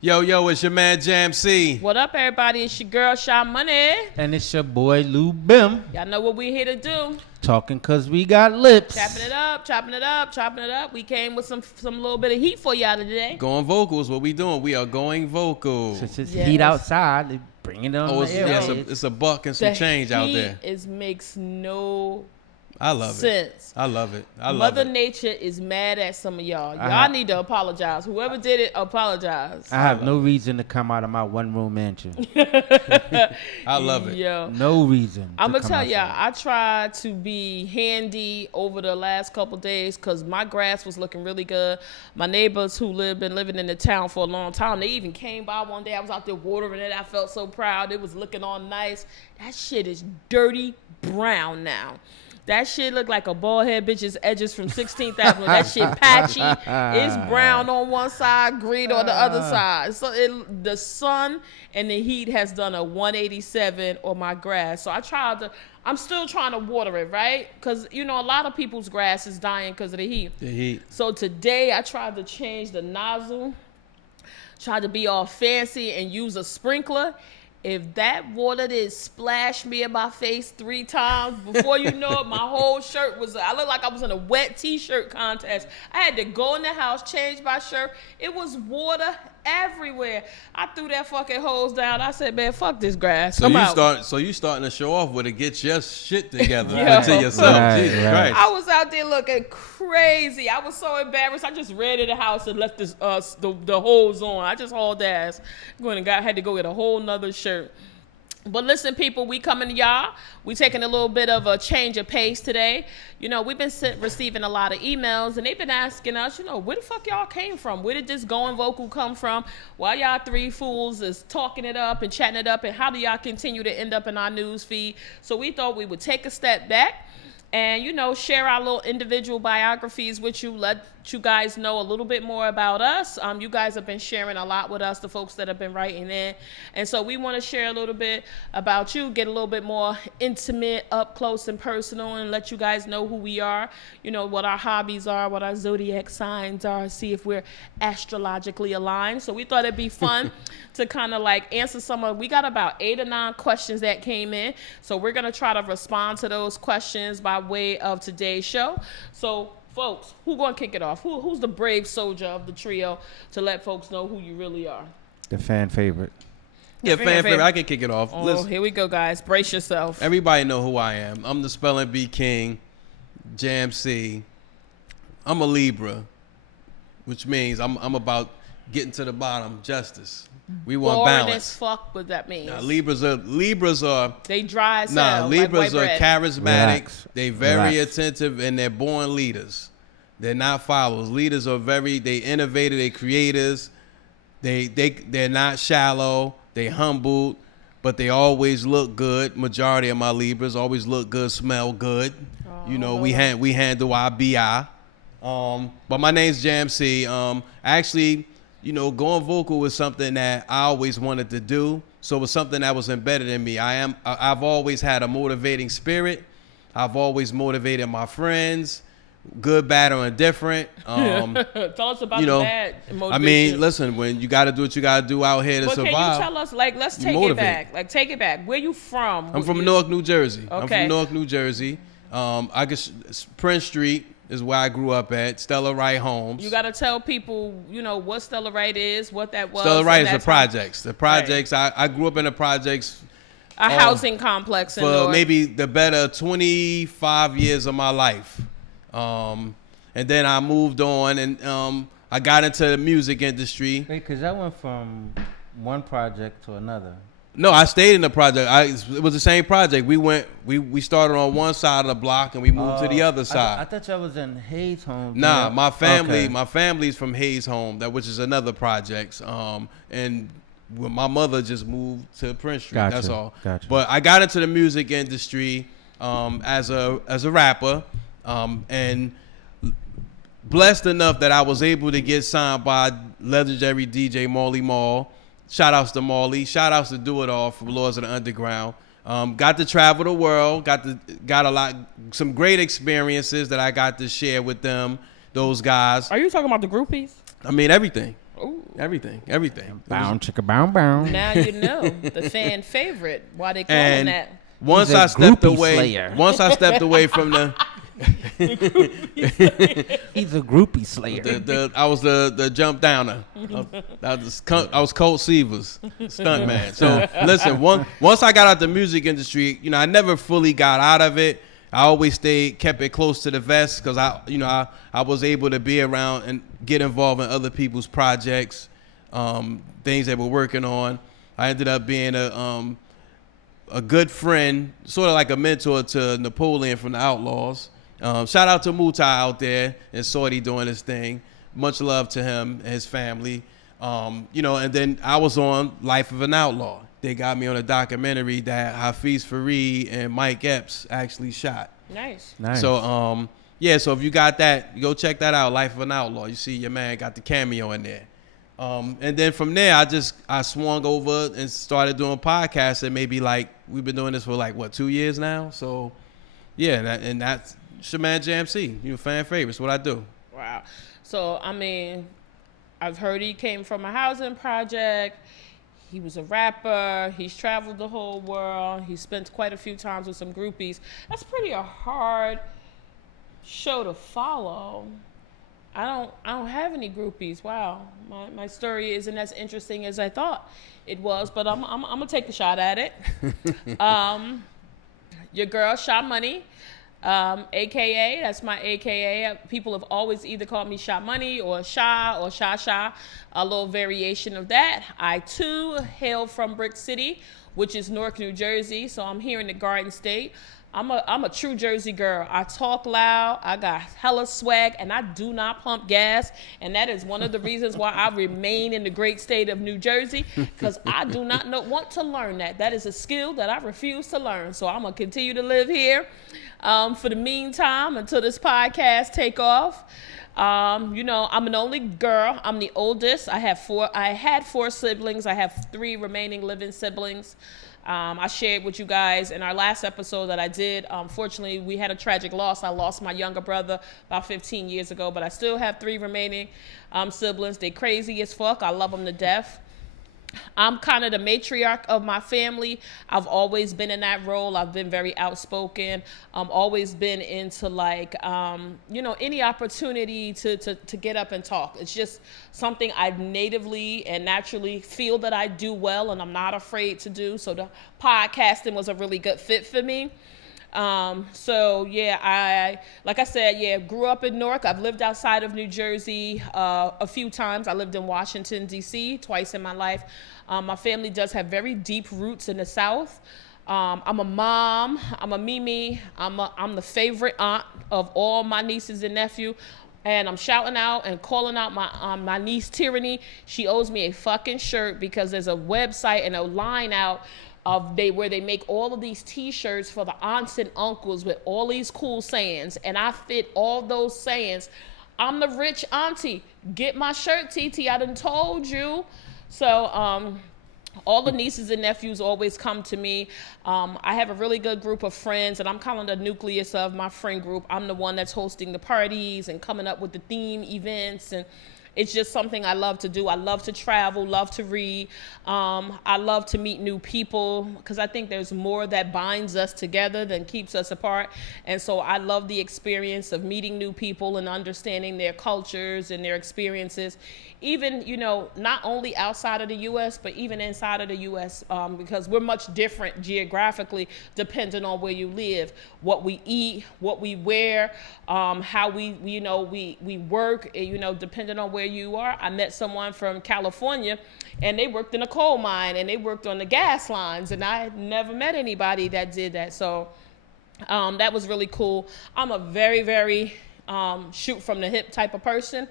Yo, it's your man Jam C. What up, everybody? It's your girl, Shy Money. And it's your boy, Lou Bim. Y'all know what we here to do. Talking cause we got lips. Chopping it up. We came with some little bit of heat for y'all today. Going vocals, what we doing? We are going vocals. Since it's heat outside, they bring it on the airwaves. It's a buck and some change out there. It makes no I love sense. I love it. Mother Nature is mad at some of y'all. Y'all need to apologize. Whoever did it, apologize. I have no reason to come out of my one-room mansion. I love it. Yo. No reason. I'm going to tell y'all, I tried to be handy over the last couple days because my grass was looking really good. My neighbors who been living in the town for a long time, they even came by one day. I was out there watering it. I felt so proud. It was looking all nice. That shit is dirty brown now. That shit look like a bald head bitch's edges from 16th Avenue. That shit patchy. It's brown on one side, green on the other side. So the sun and the heat has done a 187 on my grass. So I'm still trying to water it, right? Because, a lot of people's grass is dying because of the heat. The heat. So today I tried to change the nozzle, tried to be all fancy and use a sprinkler. If that water did splash me in my face 3 times, before you know it, my whole shirt I looked like I was in a wet t-shirt contest. I had to go in the house, change my shirt. It was water everywhere. I threw that fucking hose down. I said, man, fuck this grass. So you starting to show off with it, get your shit together to yourself. Right, Jesus Christ. I was out there looking crazy. I was so embarrassed. I just ran in the house and left this the hose on. I just hauled ass. Had to go get a whole nother shirt. But listen, people, we coming to y'all. We taking a little bit of a change of pace today. We've been receiving a lot of emails, and they've been asking us, where the fuck y'all came from? Where did this going vocal come from? Why y'all 3 fools is talking it up and chatting it up, and how do y'all continue to end up in our news feed? So we thought we would take a step back and, share our little individual biographies with you, let you guys know a little bit more about us. You guys have been sharing a lot with us, the folks that have been writing in. And so we want to share a little bit about you, get a little bit more intimate, up close and personal, and let you guys know who we are, what our hobbies are, what our zodiac signs are, see if we're astrologically aligned. So we thought it'd be fun to kind of answer we got about 8 or 9 questions that came in. So we're going to try to respond to those questions by way of today's show. So folks, who's going to kick it off? Who's the brave soldier of the trio to let folks know who you really are? The fan favorite. Yeah, fan favorite. I can kick it off. Oh, listen, here we go, guys. Brace yourself. Everybody know who I am. I'm the Spelling Bee King, Jam C. I'm a Libra, which means I'm about getting to the bottom, justice. We want boring balance. As fuck, what that means. Now, Libras are they dry as hell. Libras like are charismatic. Relax. They very attentive, and they're born leaders. They're not followers. Leaders are they innovative, they creators. They're not shallow. They humbled, but they always look good. Majority of my Libras always look good, smell good. We handle our BI. But my name's Jam C. Actually, going vocal was something that I always wanted to do. So it was something that was embedded in me. I've always had a motivating spirit. I've always motivated my friends, good, bad, or indifferent. Tell us about the bad motivation. I mean, listen, when you got to do what you got to do out here to survive. Can you tell us, let's take it back. Take it back. Where you from? I'm from Newark, New Jersey. Okay. I'm from Newark, New Jersey. I guess Prince Street is where I grew up at. Stella Wright Homes. You got to tell people, what Stella Wright is, what that was. Stella Wright is the projects. The projects, right. I grew up in the projects. A housing complex in for maybe the better 25 years of my life. And then I moved on and I got into the music industry. Wait, because I went from one project to another. No, I stayed in the project. It was the same project. We started on one side of the block and we moved to the other side. I thought y'all was in Hayes Home. Nah, my family's from Hayes Home, which is another project. And my mother just moved to Prince Street. Gotcha, that's all. Gotcha. But I got into the music industry as a rapper, and blessed enough that I was able to get signed by legendary DJ Marley Marl. Shout outs to Marley. Shout outs to Do It All from Lords of the Underground. Got to travel the world. Got some great experiences that I got to share with them. Those guys. Are you talking about the groupies? I mean everything. Ooh. Everything. Bound chicka bound bound. Now you know the fan favorite. Why they call him And that? once He's a I stepped groupie away, slayer. once I stepped away from the He's a groupie slayer. I was the jump downer. I was Colt Seavers, stunt man. So listen, once I got out the music industry, I never fully got out of it. I always kept it close to the vest because I was able to be around and get involved in other people's projects, things they were working on. I ended up being a good friend, sort of like a mentor to Napoleon from the Outlaws. Shout out to Mutai out there and Saudi doing his thing. Much love to him and his family. And then I was on Life of an Outlaw. They got me on a documentary that Hafiz Fareed and Mike Epps actually shot. Nice. So, so if you got that, go check that out, Life of an Outlaw. You see your man got the cameo in there. And then from there, I swung over and started doing podcasts. And maybe we've been doing this for 2 years now. So, yeah, and that's Shaman JMC, fan favorites. What I do. Wow. So I've heard he came from a housing project. He was a rapper. He's traveled the whole world. He spent quite a few times with some groupies. That's pretty a hard show to follow. I don't have any groupies. Wow, my story isn't as interesting as I thought it was, but I'm gonna take a shot at it. Your girl Sha Money, AKA, that's my AKA. People have always either called me Sha Money or Sha, a little variation of that. I too hail from Brick City, which is Newark, New Jersey. So I'm here in the Garden State. I'm a true Jersey girl. I talk loud, I got hella swag, and I do not pump gas. And that is one of the reasons why I remain in the great state of New Jersey, because I do not want to learn that. That is a skill that I refuse to learn. So I'm going to continue to live here for the meantime until this podcast take off. I'm an only girl. I'm the oldest. I had 4 siblings. I have 3 remaining living siblings. I shared with you guys in our last episode that I did. Fortunately, we had a tragic loss. I lost my younger brother about 15 years ago, but I still have 3 remaining siblings. They crazy as fuck. I love them to death. I'm kind of the matriarch of my family. I've always been in that role. I've been very outspoken. Always been into any opportunity to get up and talk. It's just something I natively and naturally feel that I do well, and I'm not afraid to do. So the podcasting was a really good fit for me. Like I said, grew up in Newark. I've lived outside of New Jersey a few times. I lived in Washington, D.C. twice in my life. My family does have very deep roots in the South. I'm a mom. I'm a Mimi. I'm the favorite aunt of all my nieces and nephews. And I'm shouting out and calling out my niece Tyranny. She owes me a fucking shirt because there's a website and a line out where they make all of these T-shirts for the aunts and uncles with all these cool sayings, and I fit all those sayings. I'm the rich auntie. Get my shirt, TT. I done told you. So all the nieces and nephews always come to me. I have a really good group of friends, and I'm kind of the nucleus of my friend group. I'm the one that's hosting the parties and coming up with the theme events, and it's just something I love to do. I love to travel, love to read. I love to meet new people because I think there's more that binds us together than keeps us apart. And so I love the experience of meeting new people and understanding their cultures and their experiences, even, not only outside of the U.S., but even inside of the U.S., because we're much different geographically depending on where you live, what we eat, what we wear, how we work, depending on where you are. I met someone from California, and they worked in a coal mine, and they worked on the gas lines, and I had never met anybody that did that. So that was really cool. I'm a very, very shoot from the hip type of person.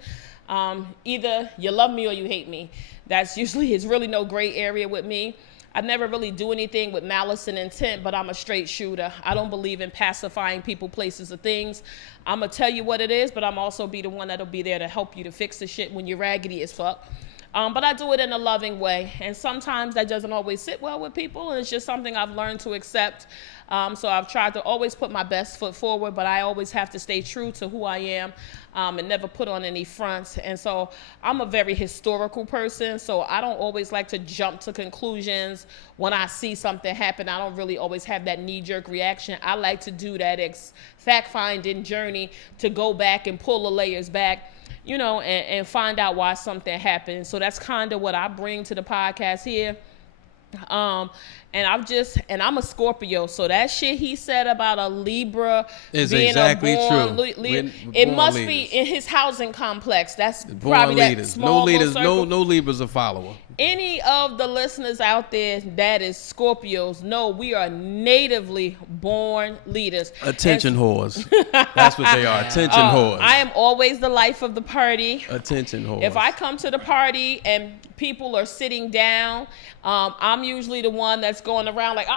Either you love me or you hate me. It's really no gray area with me. I never really do anything with malice and intent, but I'm a straight shooter. I don't believe in pacifying people, places, or things. I'm going to tell you what it is, but I'm also be the one that'll be there to help you to fix the shit when you're raggedy as fuck. But I do it in a loving way. And sometimes that doesn't always sit well with people, and it's just something I've learned to accept. So I've tried to always put my best foot forward, but I always have to stay true to who I am, and never put on any fronts. And so I'm a very historical person, so I don't always like to jump to conclusions when I see something happen. I don't really always have that knee-jerk reaction. I like to do that fact-finding journey to go back and pull the layers back, and find out why something happened. So that's kind of what I bring to the podcast here. And I'm a Scorpio, so that shit he said about a Libra is being exactly a born true. It Born must leaders. be in his housing complex. That's Born probably leaders. that small No leaders. circle. No Libras a follower. Any of the listeners out there that is Scorpios, no, we are natively born leaders. Attention whores. That's what they are. Attention whores. I am always the life of the party. Attention whores. If I come to the party and people are sitting down, I'm usually the one that's going around like,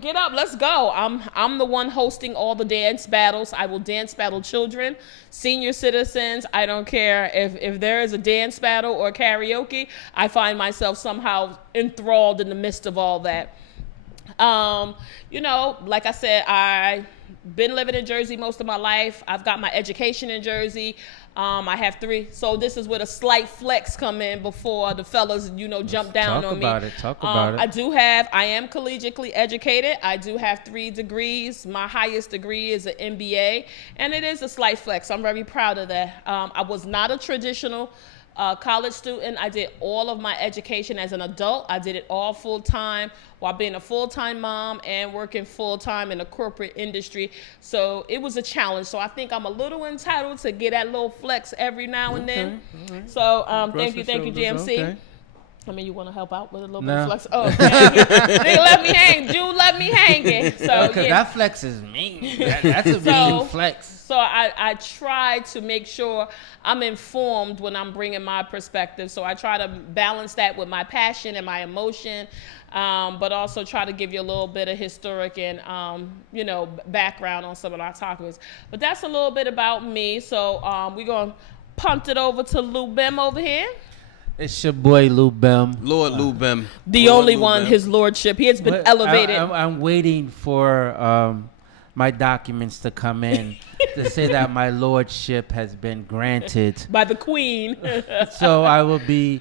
get up, let's go. I'm the one hosting all the dance battles. I will dance battle children, senior citizens. I don't care if there is a dance battle or karaoke. I find myself somehow enthralled in the midst of all that. Like I said, I've been living in Jersey most of my life. I've got my education in Jersey. I have 3. So this is where the slight flex come in before the fellas, jump down on me. Talk about it. I am collegiately educated. I do have 3 degrees. My highest degree is an MBA, and it is a slight flex. I'm very proud of that. I was not a traditional college student. I did all of my education as an adult. I did it all full-time while being a full-time mom and working full-time in the corporate industry. So it was a challenge. So I think I'm a little entitled to get that little flex every now and then. Right. So thank you, GMC. Okay. I mean, you want to help out with a little bit of flex? Oh, they let me hang. Dude, let me hang it. So that flex is mean. That's a mean flex. So I try to make sure I'm informed when I'm bringing my perspective. So I try to balance that with my passion and my emotion, but also try to give you a little bit of historic and background on some of our topics. But that's a little bit about me. So we're gonna punt it over to Lou Bim over here. It's your boy Lou Bim. Lord Lou Bim. The only one, his lordship. He has been elevated. I'm waiting for my documents to come in to say that my lordship has been granted by the Queen. So I will be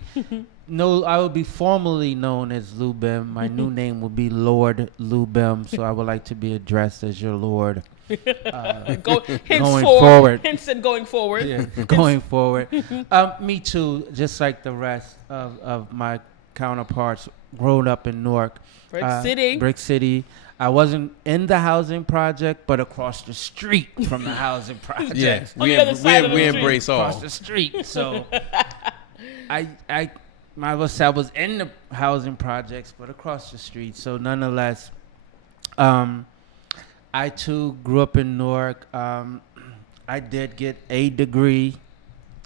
formally known as Lou Bim. My new name will be Lord Lou Bim. So I would like to be addressed as your Lord. Going forward. Going forward. Yeah, going forward. Me too, just like the rest of my counterparts, grown up in Newark. Brick City. I wasn't in the housing project, but across the street from the housing project. Yeah, we embrace all. Across the street. So I was in the housing projects, but across the street. So nonetheless, I too grew up in Newark. I did get a degree.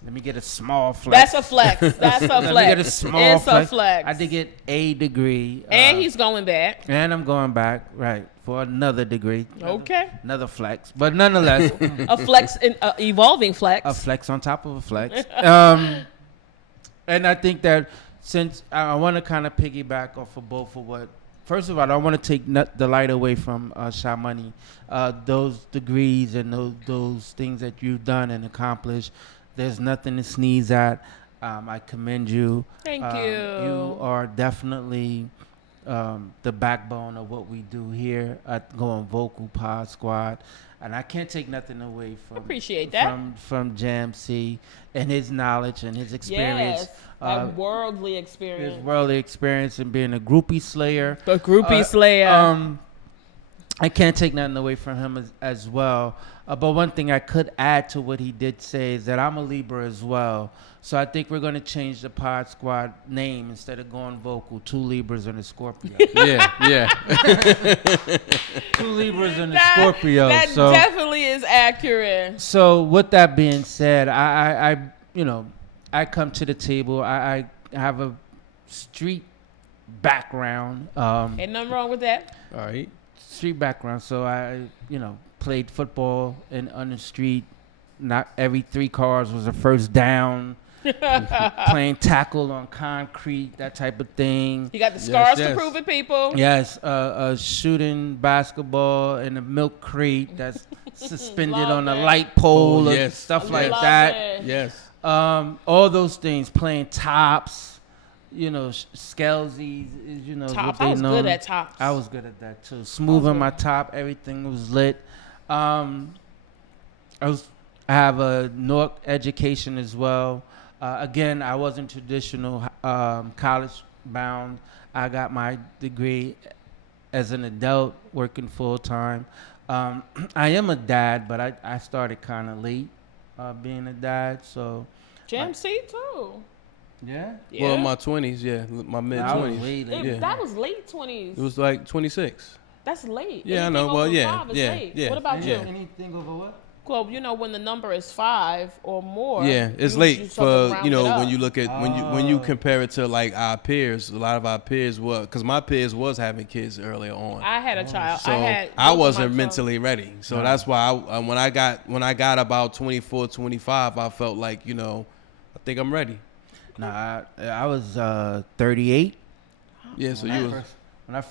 Let me get a small flex. That's a flex. Let me get a small flex. I did get a degree. And he's going back. And I'm going back, right, for another degree. Okay. Another flex. But nonetheless. A flex, evolving flex. A flex on top of a flex. And I think that since I want to kind of piggyback off of both of what, first of all, I don't want to take the light away from Sha Money. Those degrees and those things that you've done and accomplished, there's nothing to sneeze at. I commend you. Thank you. You are definitely the backbone of what we do here at Going Vocal Pod Squad. And I can't take nothing away from appreciate that from JMC and his knowledge and his experience. Yes, worldly experience. His worldly experience in being a groupie slayer. The groupie slayer. I can't take nothing away from him as well. But one thing I could add to what he did say is that I'm a Libra as well. So I think we're going to change the Pod Squad name instead of Going Vocal. 2 Libras and a Scorpio. Yeah. 2 Libras and a Scorpio. That definitely is accurate. So with that being said, I come to the table. I have a street background. Ain't nothing wrong with that. All right. Street background. So I, played football on the street. Not every 3 cars was a first down. playing tackle on concrete, that type of thing. You got the scars yes. to prove it, people. Yes, shooting basketball in a milk crate that's suspended Love on a it. light pole, Oh, or yes. stuff I like love that. it. Yes. All those things, playing tops, Skelsies, Tops. what they I was know. good at tops. I was good at that too. Smoothing my top, everything was lit. I have a Newark education as well. Again, I wasn't traditional college bound. I got my degree as an adult, working full time. I am a dad, but I started kind of late being a dad. So Jam C too. yeah, Yeah. Well, my 20s, yeah, my mid I was 20s. way late. Yeah. That was late 20s. It was like 26. That's late. Yeah, I Anything know. Well, over yeah, 5 is yeah, late. yeah, What about yeah. you? Anything over what? Well, when the number is 5 or more. Yeah, it's you late sort of for round it up. when you look at when you compare it to like our peers. A lot of our peers were, because my peers was having kids earlier on. I had a child. So I I both of wasn't my children. mentally ready. So that's why when I got about 24, 25, I felt like I think I'm ready. Nah, I was 38. Yeah, so When you was. when I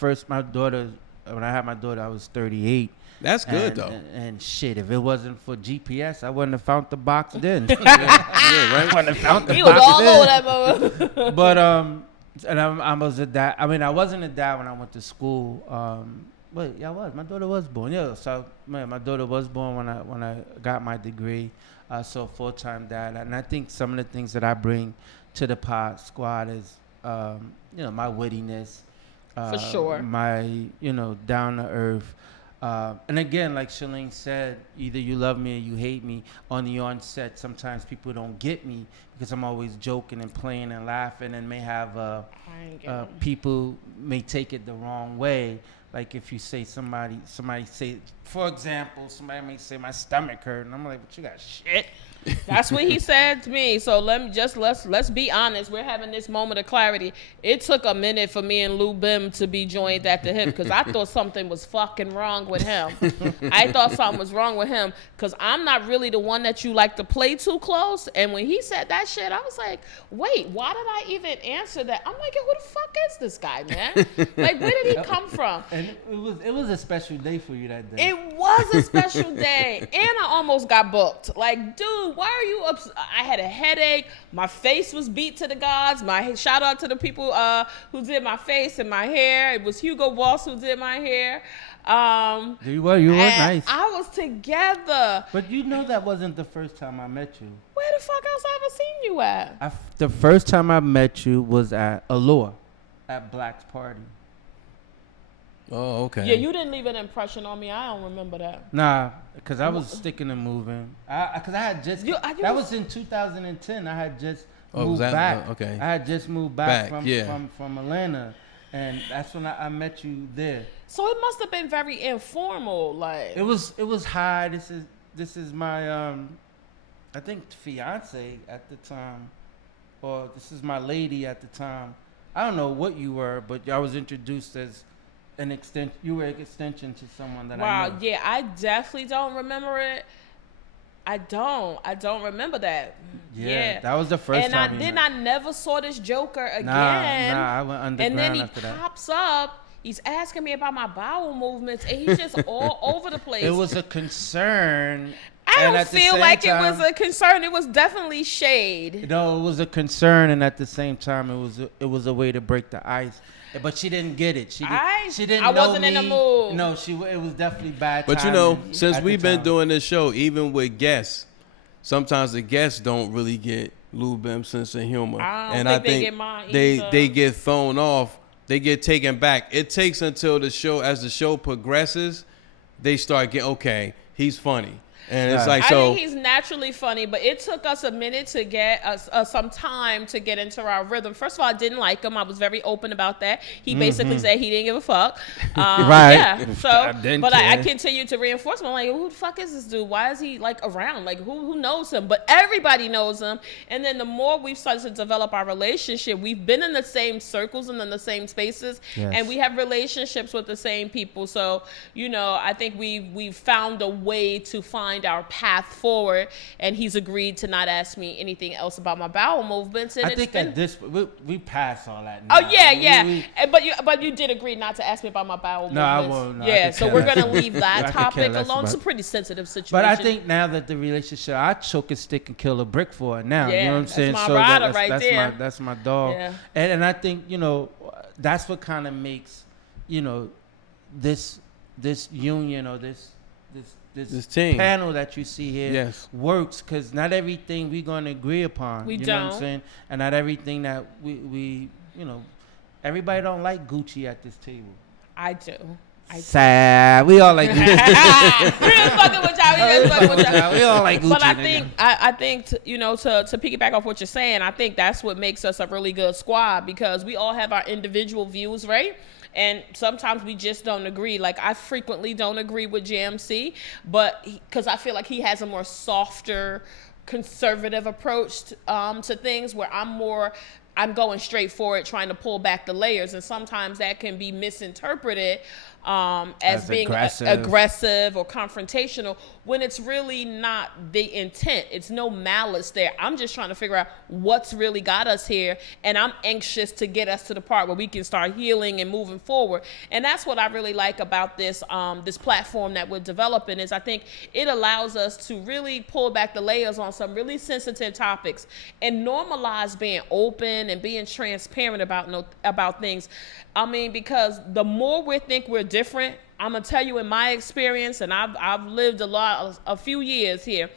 had my daughter, I was 38. That's good and, though. And shit, if it wasn't for GPS, I wouldn't have found the box then. Yeah, right. I wouldn't have found the He was box all then. over that mother. But and I was a dad. I mean, I wasn't a dad when I went to school. But yeah, I was. My daughter was born. Yeah, so my daughter was born when I got my degree. So full-time dad, and I think some of the things that I bring to the pod squad is my wittiness. For sure. My down to earth. And again, like Shalene said, either you love me or you hate me. On the onset, sometimes people don't get me because I'm always joking and playing and laughing, and may have people may take it the wrong way. Like if you say somebody say, for example, somebody may say my stomach hurt, and I'm like, but you got shit. That's what he said to me. So let's be honest. We're having this moment of clarity. It took a minute for me and Lou Bim to be joined at the hip because I thought something was fucking wrong with him. I thought something was wrong with him because I'm not really the one that you like to play too close. And when he said that shit, I was like, wait, why did I even answer that? I'm like, who the fuck is this guy, man? Like, where did he come from? And it was a special day for you that day. It was a special day, and I almost got booked. Like, dude, why are you upset? I had a headache. My face was beat to the gods. Shout out to the people who did my face and my hair. It was Hugo Boss who did my hair. You were nice. I was together. But that wasn't the first time I met you. Where the fuck else I ever seen you at? The first time I met you was at Allure, at Black's Party. Oh, okay. Yeah, you didn't leave an impression on me. I don't remember that. Nah, because I was sticking and moving. Because I had just that was in 2010. I had just moved back. Okay. I had just moved back yeah. from Atlanta, and that's when I met you there. So it must have been very informal, like. It was high. This is my I think fiance at the time, or this is my lady at the time. I don't know what you were, but I was introduced as an extension. You were an extension to someone that I know. Wow, yeah, I definitely don't remember it. I don't remember that. Yeah. That was the first time. And I never saw this Joker again. Nah, I went underground and then he after that. pops up. He's asking me about my bowel movements, and he's just all over the place. It was a concern. I and don't at the feel same like time, it was a concern. It was definitely shade. No, it was a concern, and at the same time, it was a way to break the ice. But she didn't get it. She didn't. I know wasn't me. in the mood. No, it was definitely bad. But timing since at we've the been time. doing this show, even with guests, sometimes the guests don't really get Lou Bim's sense of humor. I don't think they get mine either. they get thrown off. They get taken back. It takes until as the show progresses, they start getting, okay, he's funny. And it's like, I so. think he's naturally funny, but it took us a minute to get us some time to get into our rhythm. First of all, I didn't like him. I was very open about that. He basically said he didn't give a fuck. Right. Yeah. So, I didn't but I care. continued to reinforce him. I'm like, who the fuck is this dude? Why is he like around? Like, who knows him? But everybody knows him. And then the more we've started to develop our relationship, we've been in the same circles and in the same spaces, and we have relationships with the same people. So, I think we've found a way to find find our path forward. And he's agreed to not ask me anything else about my bowel movements. And I think at this we pass all that. Oh now. yeah. But you did agree not to ask me about my bowel movements. No, I won't. No, yeah, so we're gonna leave I that could topic care less alone. about It's a it. pretty sensitive situation. But I think now that the relationship, I choke a stick and kill a brick for it now. Yeah, you know what I'm that's saying? my So rider that's, right that's there. that's my dog. Yeah. And I think, you know, that's what kind of makes, you know, this union or this team panel that you see here Yes. works, because not everything we're going to agree upon. We you know what don't. I'm saying? And not everything that we you know, everybody don't like Gucci at this table. I do. Sad. We all like Gucci. We're just fucking with y'all. We just fucking with y'all. We all like Gucci. But I nigga. think, I think to piggyback off what you're saying, I think that's what makes us a really good squad, because we all have our individual views, right? And sometimes we just don't agree. Like, I frequently don't agree with JMC, but because I feel like he has a more softer, conservative approach to things, where I'm going straight for it, trying to pull back the layers, and sometimes that can be misinterpreted as being aggressive or confrontational, when it's really not the intent. It's no malice there. I'm just trying to figure out what's really got us here, and I'm anxious to get us to the part where we can start healing and moving forward. And that's what I really like about this this platform that we're developing, is I think it allows us to really pull back the layers on some really sensitive topics and normalize being open and being transparent about things. I mean, because the more we think we're different, I'm gonna tell you, in my experience, and I've lived a few years here,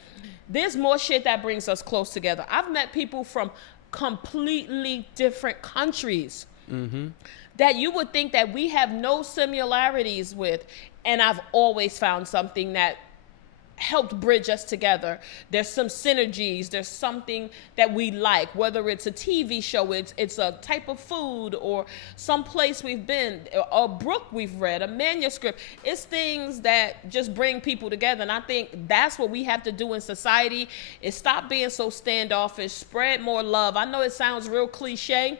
there's more shit that brings us close together. I've met people from completely different countries that you would think that we have no similarities with, and I've always found something that helped bridge us together. There's some synergies. There's something that we like, whether it's a TV show, it's a type of food, or some place we've been, a book we've read, a manuscript. It's things that just bring people together. And I think that's what we have to do in society, is stop being so standoffish, spread more love. I know it sounds real cliche,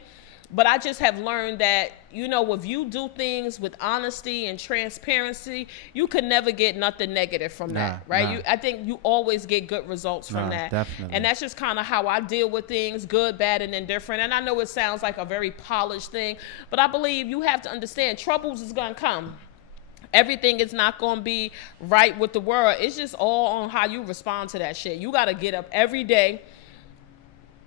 but I just have learned that, you know, if you do things with honesty and transparency, you can never get nothing negative from that, right? I think you always get good results from that. Definitely. And that's just kind of how I deal with things, good, bad, and indifferent. And I know it sounds like a very polished thing, but I believe you have to understand troubles is going to come. Everything is not going to be right with the world. It's just all on how you respond to that shit. You got to get up every day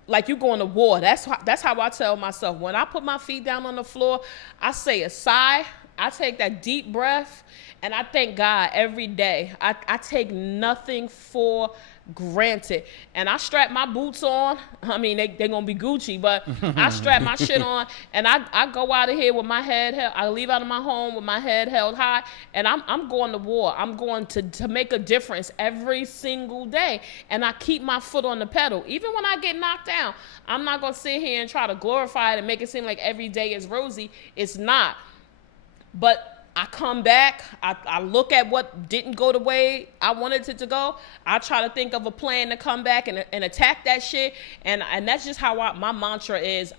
like you going to war. That's how I tell myself. When I put my feet down on the floor, I say a sigh. I take that deep breath, and I thank God every day. I take nothing for granted. And I strap my boots on. I mean, they're going to be Gucci, but I strap my shit on, and I go out of here with my head held. I leave out of my home with my head held high, and I'm going to war. I'm going to make a difference every single day. And I keep my foot on the pedal. Even when I get knocked down, I'm not going to sit here and try to glorify it and make it seem like every day is rosy. It's not. But I come back, I look at what didn't go the way I wanted it to go. I try to think of a plan to come back and attack that shit. And that's just how my mantra is.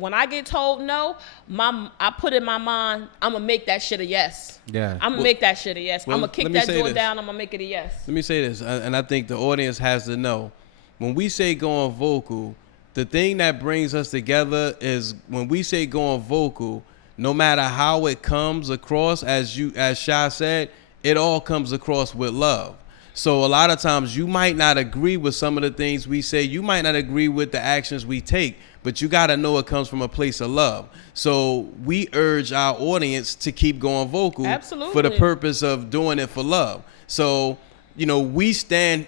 When I get told no, I put in my mind, I'm going to make that shit a yes. Yeah. I'm going to make that shit a yes. Well, I'm going to kick that door down. I'm going to make it a yes. Let me say this, and I think the audience has to know. When we say going vocal, the thing that brings us together is when we say going vocal, no matter how it comes across, as Sha said, it all comes across with love. So a lot of times you might not agree with some of the things we say. You might not agree with the actions we take, but you got to know it comes from a place of love. So we urge our audience to keep going vocal. Absolutely. For the purpose of doing it for love. So, you know, we stand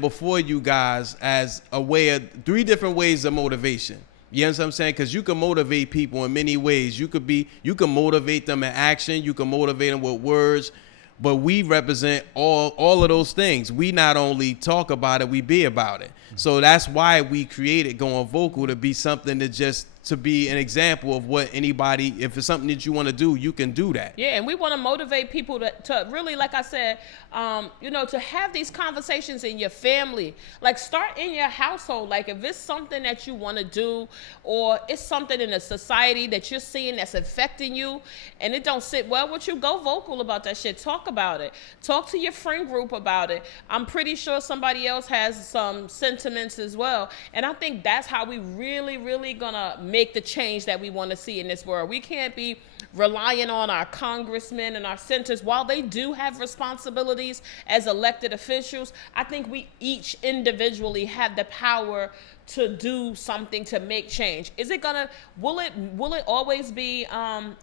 before you guys as a way of 3 different ways of motivation. You know what I'm saying? Because you can motivate people in many ways. You can motivate them in action. You can motivate them with words. But we represent all of those things. We not only talk about it, we be about it. So that's why we created Going Vocal, to be something to just to be an example of what anybody, if it's something that you want to do, you can do that. Yeah, and we want to motivate people to really, like I said, to have these conversations in your family. Like, start in your household. Like, if it's something that you want to do, or it's something in the society that you're seeing that's affecting you, and it don't sit well with you, go vocal about that shit. Talk about it. Talk to your friend group about it. I'm pretty sure somebody else has some sentiments as well. And I think that's how we really, really gonna make the change that we want to see in this world. We can't be relying on our congressmen and our senators. While they do have responsibilities as elected officials, I think we each individually have the power to do something to make change. Will it always be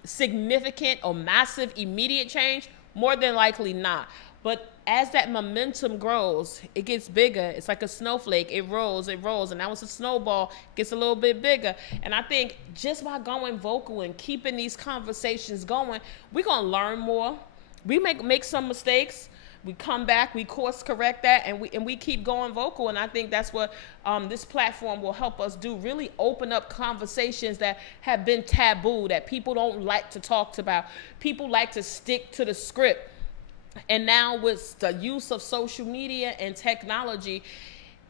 significant or massive immediate change? More than likely not. But as that momentum grows, it gets bigger. It's like a snowflake. It rolls, and now it's a snowball, gets a little bit bigger. And I think just by going vocal and keeping these conversations going, we're going to learn more. We make some mistakes. We come back, we course correct that, and we keep going vocal. And I think that's what this platform will help us do, really open up conversations that have been taboo, that people don't like to talk about. People like to stick to the script. And now with the use of social media and technology,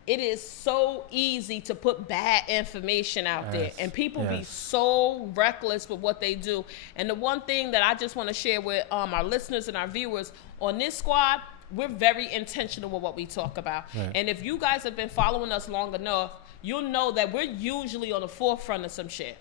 it is so easy to put bad information out there. And people be so reckless with what they do. And the one thing that I just want to share with our listeners and our viewers, on this squad, we're very intentional with what we talk about. Right. And if you guys have been following us long enough, you'll know that we're usually on the forefront of some shit.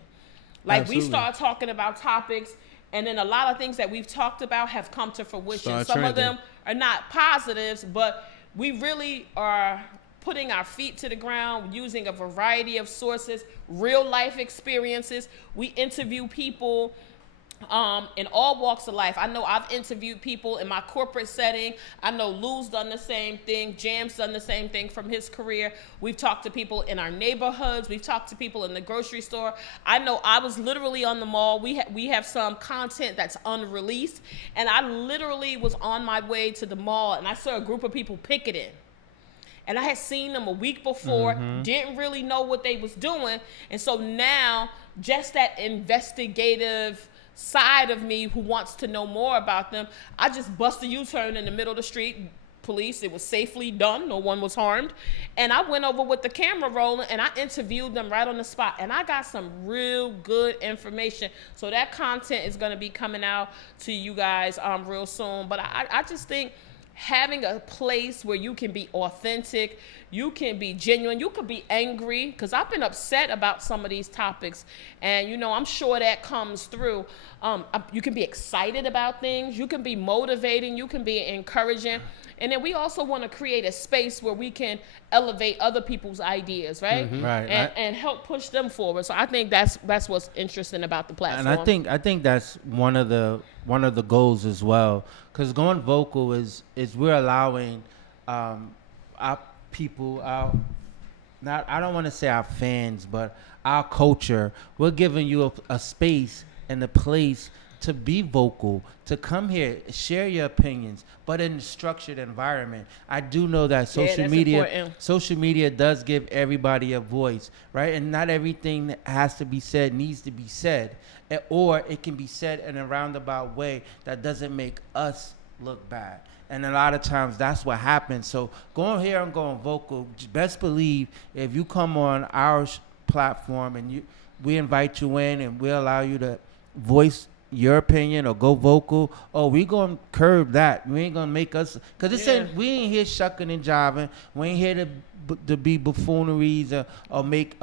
Like, we start talking about topics, and then a lot of things that we've talked about have come to fruition. Some of them are not positives, but we really are putting our feet to the ground, using a variety of sources, real life experiences. We interview people in all walks of life. I know I've interviewed people in my corporate setting. I know Lou's done the same thing. Jam's done the same thing from his career. We've talked to people in our neighborhoods. We've talked to people in the grocery store. I know I was literally on the mall. We have some content that's unreleased, and I literally was on my way to the mall, and I saw a group of people picketing. And I had seen them a week before, didn't really know what they was doing. And so now, just that investigative side of me who wants to know more about them, I just bust a U-turn in the middle of the street. Police, it was safely done. No one was harmed. And I went over with the camera rolling, and I interviewed them right on the spot. And I got some real good information. So that content is going to be coming out to you guys real soon. But I just think having a place where you can be authentic, you can be genuine, you could be angry, because I've been upset about some of these topics, and I'm sure that comes through. You can be excited about things, you can be motivating, you can be encouraging, and then we also want to create a space where we can elevate other people's ideas, right? And help push them forward. So I think that's what's interesting about the platform. And I think that's one of the goals as well, because going vocal is we're allowing our people, I don't want to say our fans, but our culture, we're giving you a space and a place to be vocal, to come here, share your opinions, but in a structured environment. I do know that social media does give everybody a voice, right? And not everything that has to be said needs to be said, or it can be said in a roundabout way that doesn't make us look bad. And a lot of times that's what happens. So going here and going vocal, best believe if you come on our platform and we invite you in and we allow you to voice your opinion or go vocal, we gonna curb that. We ain't gonna make us, because we ain't here shucking and jiving. We ain't here to be buffooneries or make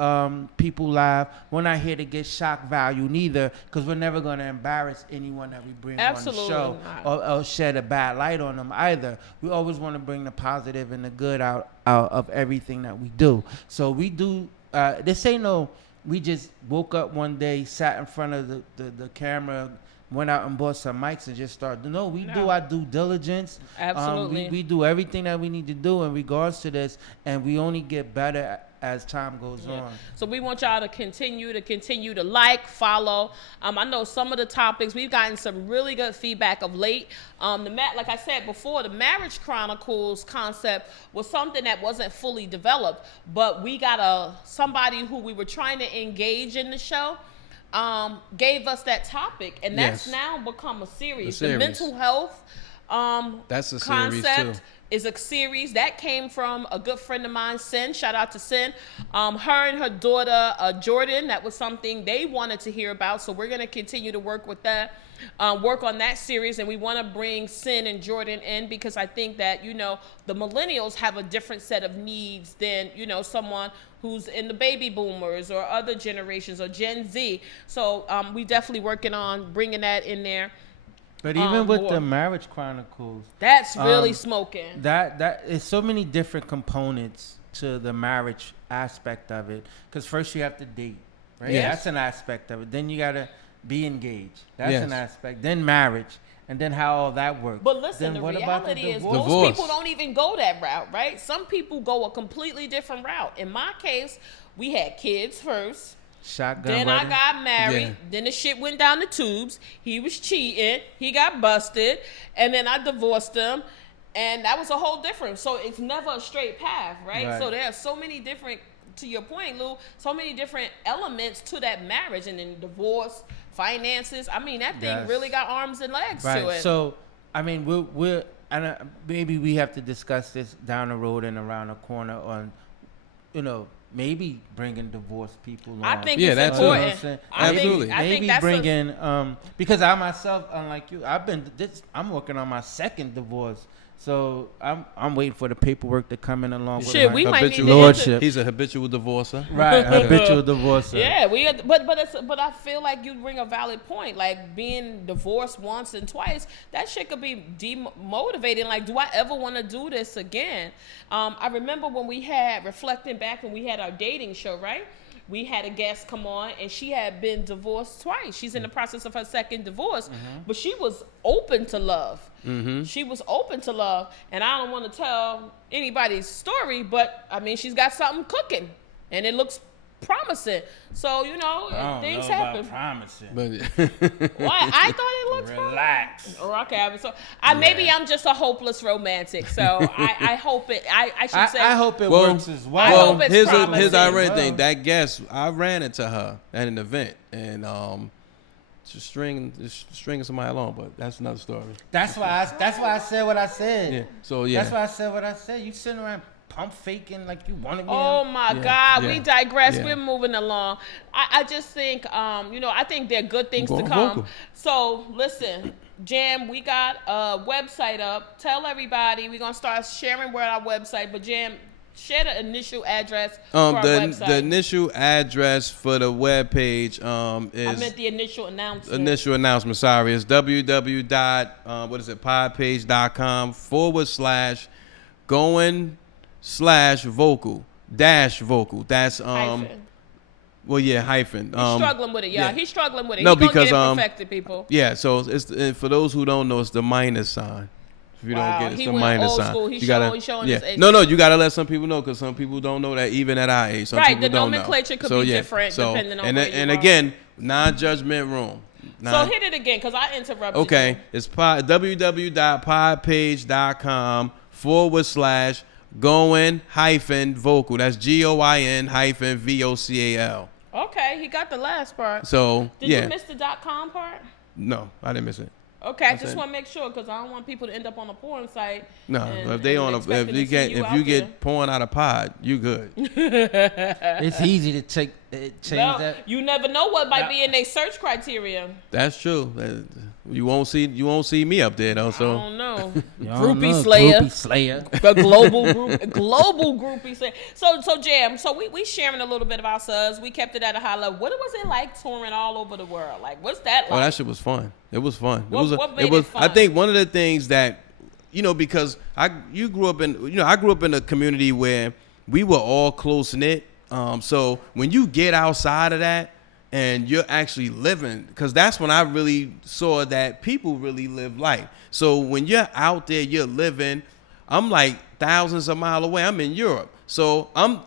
people laugh. We're not here to get shock value neither, because we're never gonna embarrass anyone that we bring on the show or shed a bad light on them either. We always want to bring the positive and the good out of everything that we do. So we do. This ain't no. We just woke up one day, sat in front of the camera, went out and bought some mics and just started. No, we do No. our due diligence. Absolutely. We do everything that we need to do in regards to this, and we only get better as time goes Yeah. on. So we want y'all to continue to like, follow. I know some of the topics we've gotten some really good feedback of late. Like I said before, the Marriage Chronicles concept was something that wasn't fully developed, but we got somebody who we were trying to engage in the show. Gave us that topic, and that's Yes. now become a series. A series. The mental health That's a series, concept too. is a series that came from a good friend of mine, Sin. Shout out to Sin. Her and her daughter, Jordan, that was something they wanted to hear about. So we're going to continue to work with that, work on that series. And we want to bring Sin and Jordan in because I think that, the millennials have a different set of needs than, someone who's in the baby boomers or other generations or Gen Z. So we definitely working on bringing that in there. But even with more. the Marriage Chronicles, That's really smoking. that is so many different components to the marriage aspect of it. Because first you have to date, right? Yes. That's an aspect of it. Then you gotta be engaged. That's Yes. an aspect. Then marriage, and then how all that works. But listen, then the what about the reality is divorce? most Divorce. people don't even go that route, right? Some people go a completely different route. In my case, we had kids first. Shotgun Then wedding. I got married. Yeah. Then the shit went down the tubes. He was cheating. He got busted. And then I divorced him. And that was a whole different. So it's never a straight path, right? Right. So there are so many different, to your point, Lou, so many different elements to that marriage. And then divorce, finances. I mean, that thing Yes. really got arms and legs to Right. it. So, I mean, we're and maybe we have to discuss this down the road and around the corner on, maybe bringing divorced people on. I think Yeah, it's that's important. what I'm saying. Absolutely. I think Maybe that's bringing because I myself, unlike you, I'm working on my second divorce, so I'm waiting for the paperwork to come in along with Shit, my we might need to Habitual- lordship. He's a habitual divorcer. right habitual divorcer. Yeah, but I feel like you bring a valid point. Like being divorced once and twice, that shit could be demotivating. Like, do I ever want to do this again? I remember when we had reflecting back when we had our dating show, right? We had a guest come on, and she had been divorced twice. She's in the process of her second divorce, but she was open to love. She was open to love, and I don't want to tell anybody's story, but I mean, she's got something cooking, and it looks promising. So things happen. Promising. But Why? I thought it looked Relax. Oh, okay. So maybe I'm just a hopeless romantic. So I hope it. I should say. I hope it Well, works as I well. hope it's here's promising. our red Well. thing. That guest, I ran into her at an event, and just stringing somebody along, but that's another story. That's why I said what I said. Yeah. So yeah. That's why I said what I said. You sitting around pump faking like you want to be. Oh my Yeah, God, yeah, we digress. yeah. We're moving along. I just think, I think there are good things to Going come. vocal. So listen, Jam, we got a website up. Tell everybody we're gonna start sharing where our website. But Jam, share the initial address for our website. The initial address for the webpage is I meant the initial announcement. initial announcement. Sorry, it's www.podpage.com/going/vocal. That's Hyphen. well, yeah, hyphen. He's struggling with it, y'all. yeah. He's struggling with it. No, He's gonna because, get it perfected, people. Yeah, so it's for those who don't know, it's the minus sign. If you Wow, don't get it, he it's the went minus old sign. school. He's You gotta, showing yeah. his age. No, you gotta let some people know because some people don't know that even at our age. Some Right, people the don't nomenclature know. could be different depending on and where you and are. again, non-judgment room. So hit it again because I interrupted Okay, you. it's www.podpage.com/going-vocal. That's GOIN-VOCAL. Okay, he got the last part. So Did yeah, you miss the .com part? no, I didn't miss it. Okay, I That's just it. want to make sure because I don't want people to end up on a porn site. No, and- if they and on a, expecting if to you see get if out you there. get porn out of pod, you good. It's easy to change No, that. you never know what might That- be in their search criteria. That's true. You won't see me up there though. I So don't know. Y'all Groupie know, Slayer. Groupie Slayer. The global groupie Slayer. So Jam. So we sharing a little bit of ourselves. We kept it at a high level. What was it like touring all over the world? Like, what's that like? oh, that shit was fun. It was fun. What made it was. it fun? I think one of the things that because I grew up in a community where we were all close knit. So when you get outside of that and you're actually living, because that's when I really saw that people really live life. So when you're out there, you're living. I'm like thousands of miles away. I'm in Europe, so I'm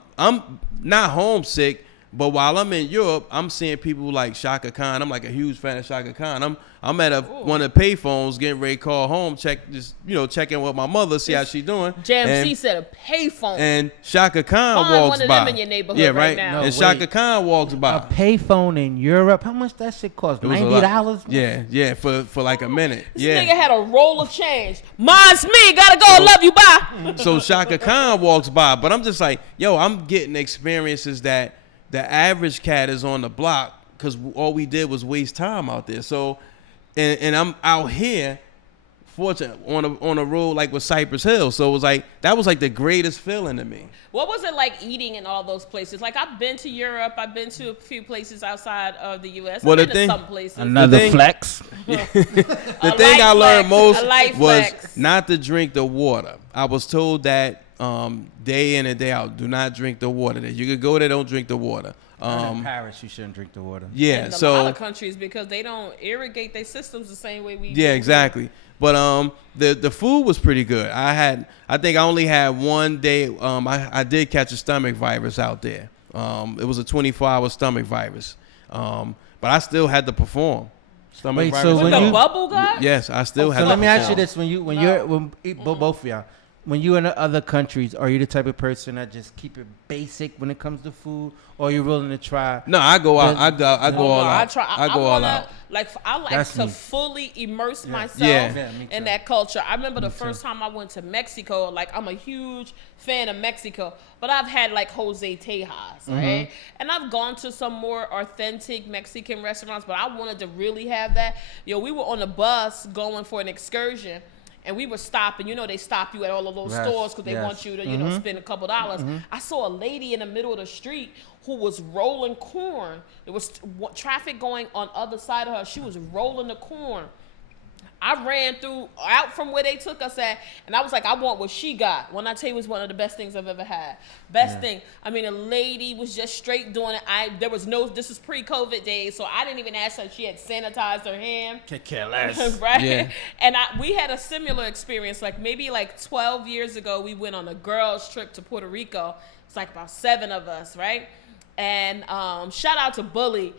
not homesick. But while I'm in Europe, I'm seeing people like Shaka Khan. I'm like a huge fan of Shaka Khan. I'm at one of the payphones getting ready to call home, checking with my mother, see how she doing. JMC said a payphone. And Shaka Khan Find walks one of by. them in your neighborhood right now. And No, Shaka wait. Khan walks by. A payphone in Europe? How much that shit cost? It was a lot. $90? Yeah, for like a minute. This Yeah. nigga had a roll of change. Mine's me. Gotta go. Love you. Bye. So Shaka Khan walks by, but I'm just like, yo, I'm getting experiences that the average cat is on the block, because all we did was waste time out there. So, and I'm out here, fortunate on a road like with Cypress Hill. So it was like, that was like the greatest feeling to me. What was it like eating in all those places? Like, I've been to Europe. I've been to a few places outside of the U.S. Well, I've the been to thing- some places. Another thing- flex. The thing I learned most was flex. not to drink the water. I was told that day in and day out, do not drink the water. That you could go there, don't drink the water. In Paris, you shouldn't drink the water. Yeah, In a so lot of countries, because they don't irrigate their systems the same way we do. yeah, exactly. But the food was pretty good. I think I only had one day. I did catch a stomach virus out there. It was a 24-hour stomach virus. But I still had to perform. Stomach Wait, virus. so With when the you- bubble guy? Yes, I still had So to let me ask perform. you this: both of y'all, when you're in other countries, are you the type of person that just keep it basic when it comes to food, or are you willing to try? No, I go out. I go all I out. try. I go all wanna, out. I like That's to me. fully immerse myself Yeah. Yeah, me in too. that culture. I remember the first time I went to Mexico. Like, I'm a huge fan of Mexico, but I've had like Jose Tejas, right? And I've gone to some more authentic Mexican restaurants, but I wanted to really have that. Yo, we were on a bus going for an excursion. And we were stopping, they stop you at all of those Yes, stores because they yes. want you to, spend a couple dollars. I saw a lady in the middle of the street who was rolling corn. There was traffic going on other side of her. She was rolling the corn. I ran out from where they took us at, and I was like, I want what she got. When I tell you, it was one of the best things I've ever had. Best thing. I mean, a lady was just straight doing it. This is pre-COVID days, so I didn't even ask her if she had sanitized her hand. Could care less. Right? Yeah. And we had a similar experience. Like, maybe like 12 years ago, we went on a girls' trip to Puerto Rico. It's like about 7 of us, right? And shout out to Bully.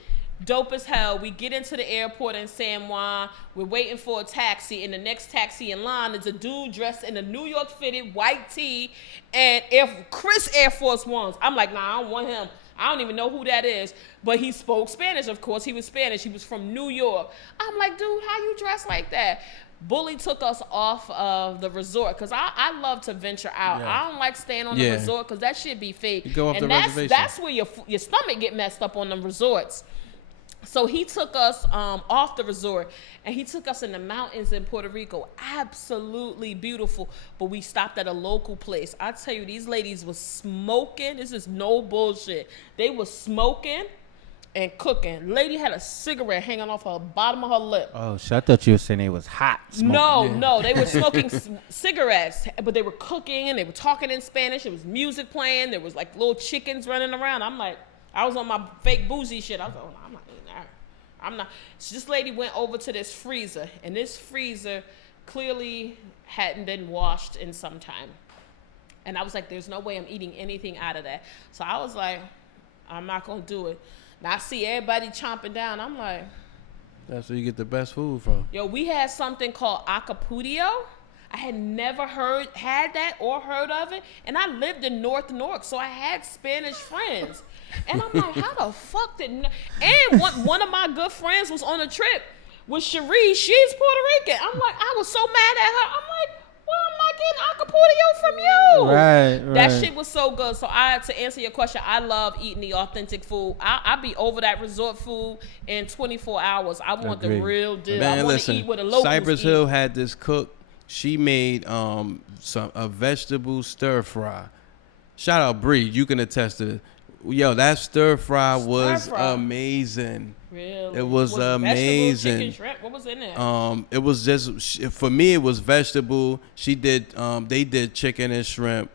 Dope as hell. We get into the airport in San Juan. We're waiting for a taxi, and the next taxi in line is a dude dressed in a New York fitted white tee and Chris Air Force Ones. I'm like, nah, I don't want him. I don't even know who that is. But he spoke Spanish, of course. He was Spanish. He was from New York. I'm like, dude, how you dress like that? Bully took us off of the resort because I love to venture out. Yeah. I don't like staying on the Yeah. resort because that shit be fake. You go off and the that's reservation. that's where your stomach get messed up on them resorts. So he took us off the resort, and he took us in the mountains in Puerto Rico. Absolutely beautiful. But we stopped at a local place. I tell you, these ladies was smoking. This is no bullshit. They was smoking and cooking. Lady had a cigarette hanging off her bottom of her lip. Oh, shit, I thought you were saying it was hot. smoking. No, they were smoking cigarettes, but they were cooking and they were talking in Spanish. There was music playing. There was like little chickens running around. I'm like, I was on my fake boozy shit. I was like, oh, I'm not eating that. I'm not. So this lady went over to this freezer, and this freezer clearly hadn't been washed in some time. And I was like, there's no way I'm eating anything out of that. So I was like, I'm not going to do it. Now I see everybody chomping down. I'm like, That's where you get the best food from. yo, we had something called acapudio. I had never had that or heard of it. And I lived in North Newark, so I had Spanish friends. And I'm like, how the fuck and one of my good friends was on a trip with Cherie. She's Puerto Rican. I'm like, I was so mad at her. I'm like, well, I'm not getting acapudio from you. Right. That shit was so good. So to answer your question, I love eating the authentic food. I'll be over that resort food in 24 hours. I want the real deal. I Man, want listen, to eat where the locals Cypress eat. Hill had this cook. She made a vegetable stir fry. Shout out Bree, you can attest to it. Yo, that stir fry was Stir-fry. amazing. Really? It was vegetable, amazing. chicken, shrimp? What was in there? It was just for me. It was vegetable. She did. They did chicken and shrimp.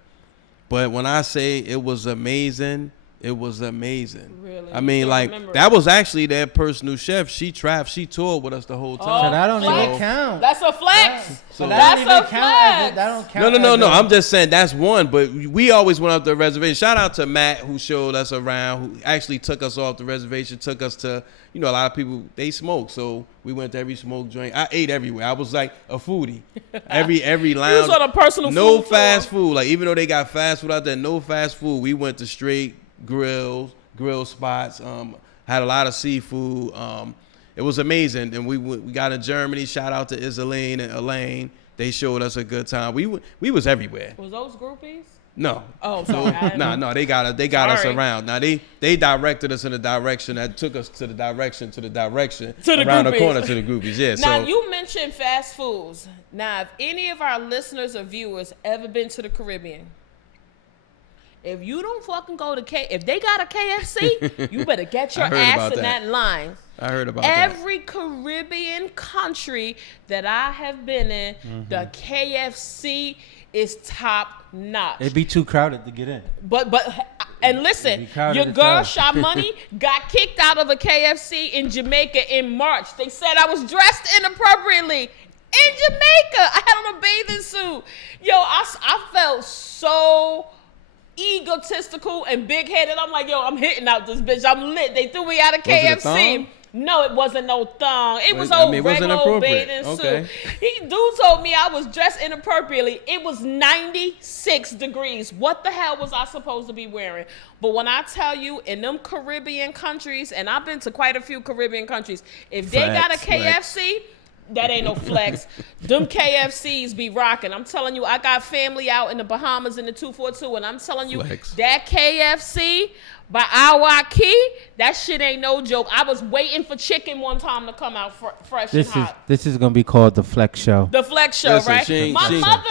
But when I say it was amazing, It was amazing. Really? I mean, Can't like remember. that was actually their personal chef. She toured with us the whole Oh, time. So that don't even flex. count. That's a flex. So That's a flex. That don't count. No. I'm just saying that's one. But we always went up the reservation. Shout out to Matt who showed us around, who actually took us off the reservation, took us to, a lot of people, they smoke. So we went to every smoke joint. I ate everywhere. I was like a foodie. Every lounge. You was on a personal no food fast tour. food. Like even though they got fast food out there, no fast food. We went to straight grill spots. Had a lot of seafood. It was amazing. And we got in Germany. Shout out to Isaline and Elaine. They showed us a good time. We was everywhere. Was those groupies? No. Oh, sorry. No, they got us Sorry. around. Now they directed us in a direction that took us to the direction To the around the groupies. corner to the groupies. Yeah. Now, So you mentioned fast foods. Now, if any of our listeners or viewers ever been to the Caribbean, if you don't fucking go to if they got a KFC, you better get your I heard ass about in that line. I heard about that. Every Caribbean country that I have been in, the KFC is top notch. It'd be too crowded to get in. But and listen, Be crowded your to girl tell. Shamani got kicked out of a KFC in Jamaica in March. They said I was dressed inappropriately in Jamaica. I had on a bathing suit. Yo, I felt so egotistical and big-headed. I'm like, yo, I'm hitting out this bitch. I'm lit. They threw me out of Was it a KFC. thong? No, it wasn't no thong. It was I old mean, it wasn't regular old appropriate. bathing Okay. suit. Dude told me I was dressed inappropriately. It was 96 degrees. What the hell was I supposed to be wearing? But when I tell you, in them Caribbean countries, and I've been to quite a few Caribbean countries, if they got a Flex. KFC, that ain't no flex. Them KFCs be rocking. I'm telling you, I got family out in the Bahamas in the 242, and I'm telling you, Flex. that KFC by our key, that shit ain't no joke. I was waiting for chicken one time to come out fresh and hot. This is gonna be called the Flex Show. The Flex Show, Listen, right? My mother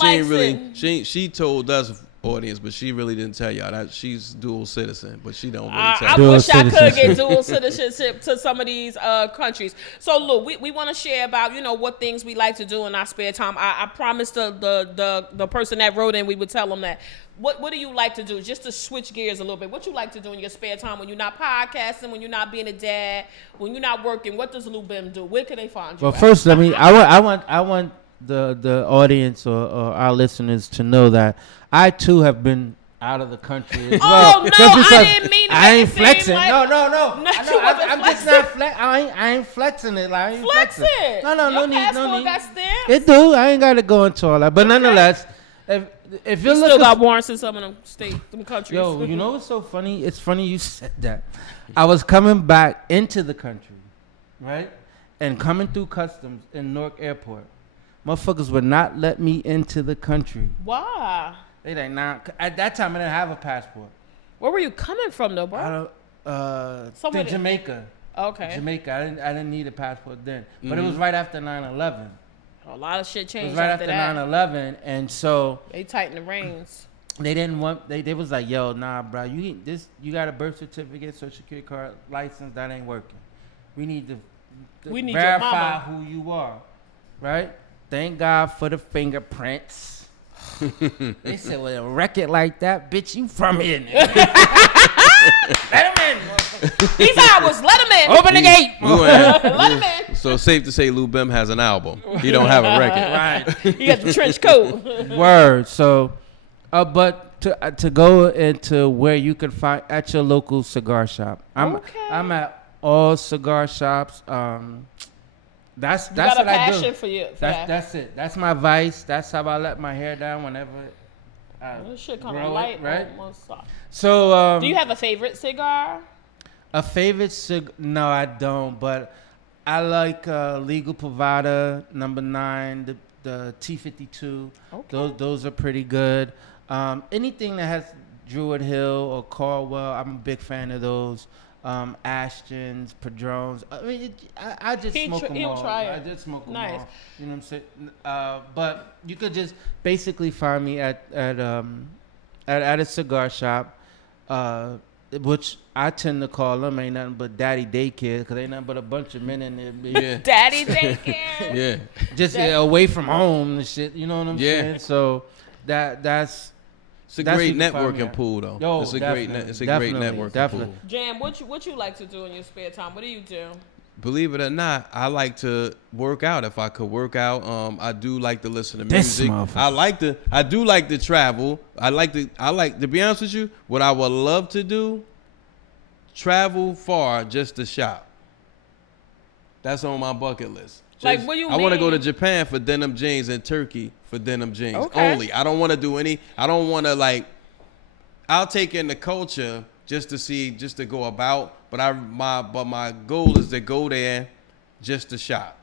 likes it. She told us audience, but she really didn't tell y'all that she's dual citizen, but she don't really tell. I Dual wish I could get citizenship. dual citizenship to some of these countries. So look, we want to share about what things we like to do in our spare time. I promised the person that wrote in we would tell them that. What do you like to do? Just to switch gears a little bit. What you like to do in your spare time when you're not podcasting, when you're not being a dad, when you're not working? What does Lou Bim do? Where can they find you? Well, at? first, I want the audience or our listeners to know that I too have been out of the country as well. Oh, no, Just because I didn't mean to I make ain't it seem flexing. like- No. No, you wasn't I'm just not flex. I ain't flexing it. Like, I ain't Flex flexing. it. No Your need. passport got stamps? It do. I ain't got to go into all that. But nonetheless, if you're You still looking got warrants in some of them states, them countries. Yo, you know what's so funny? It's funny you said that. I was coming back into the country, right? And coming through customs in Newark Airport. Motherfuckers would not let me into the country. Why? They like, nah. At that time, I didn't have a passport. Where were you coming from, though, bro? To Jamaica. Okay. Jamaica. I didn't need a passport then. But it was right after 9/11. A lot of shit It changed was right after after that. 9/11. And so They tightened the reins. they didn't want. They was like, yo, nah, bro. You got a birth certificate, social security card, license. That ain't working. We need to We need your verify mama. who you are, right? Thank God for the fingerprints. They said, well, a record like that, bitch, you from here. Nigga. Let him in. These hours, let him in. Open the gate. Let him in. So safe to say, Lou Bim has an album. He don't have a record. Right. He got the trench coat. Word. So, but to go into where you can find at your local cigar shop. I'm at all cigar shops. That's You got a what I passion do. for you. For that. That's it. That's my vice. That's how I let my hair down whenever. This shit kind grow of it, light. right? Almost. So, Do you have a favorite cigar? a favorite cigar? No, I don't. But I like Legal Provada number 9, the T52. Okay. Those are pretty good. Anything that has Druid Hill or Caldwell, I'm a big fan of those. Ashtons, Padrones. I mean, I just smoke them he'll all. try it. I just smoke them Nice. all. You know what I'm saying? But you could just basically find me at a cigar shop, which I tend to call them ain't nothing but daddy daycare because ain't nothing but a bunch of men in there. Yeah. Daddy daycare. Yeah. Just away from home and shit. You know what I'm saying? So that's It's a That's great who you can find me networking at. pool, though. Yo, It's a definitely, great definitely, networking definitely. pool. Jam, what you like to do in your spare time? What do you do? Believe it or not, I like to work out. If I could work out, I do like to listen to This music. motherfucker. I do like to travel. I like to be honest with you. What I would love to do, travel far just to shop. That's on my bucket list. Like, what you I want to go to mean? Japan for denim jeans and Turkey for denim jeans Okay. only. I don't want to do any. I don't want to like. I'll take in the culture just to see, just to go about. But my goal is to go there just to shop.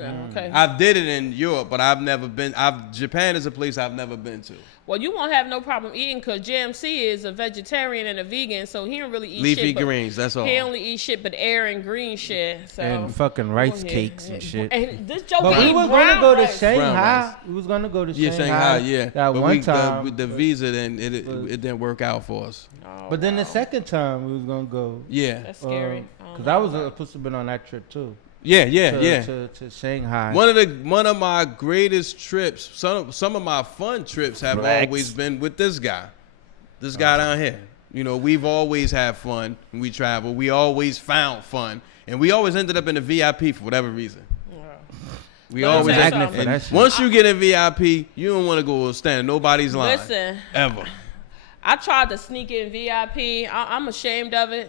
Okay. I did it in Europe, but I've never been. Japan is a place I've never been to. Well, you won't have no problem eating because JMC is a vegetarian and a vegan, so he don't really eat Leafy shit. greens, that's all. He only eat shit but air and green shit. So. And fucking rice Oh, yeah. cakes and shit. And this joke But we eat was gonna brown go to rice. Brown Shanghai. rice. We was gonna go to Yeah, Shanghai. Shanghai, yeah. That But one time. the visa then it didn't work out for us. Oh, But then the wow. second time we was gonna go. Yeah, That's scary. Because I was supposed to have been on that trip too. yeah. To Shanghai. One of my greatest trips, some of my fun trips have Flex. always been with this guy. This guy down here. You know, we've always had fun when we travel. We always found fun. And we always ended up in the VIP for whatever reason. We Let me always tell you end- something. and That shit. once you get in VIP, you don't want to go stand in nobody's line. Listen, Ever. I tried to sneak in VIP. I'm ashamed of it.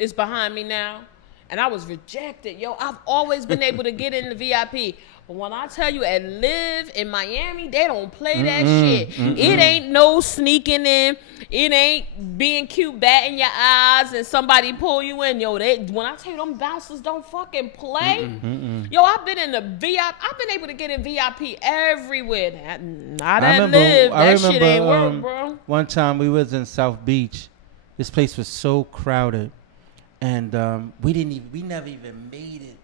It's behind me now. And I was rejected. Yo, I've always been able to get in the VIP. But when I tell you at Live in Miami, they don't play that shit. It ain't no sneaking in. It ain't being cute, batting your eyes, and somebody pull you in. Yo, when I tell you them bouncers don't fucking play. Yo, I've been in the VIP. I've been able to get in VIP everywhere. Not at Live. That shit ain't work, bro. One time we was in South Beach. This place was so crowded. And we never even made it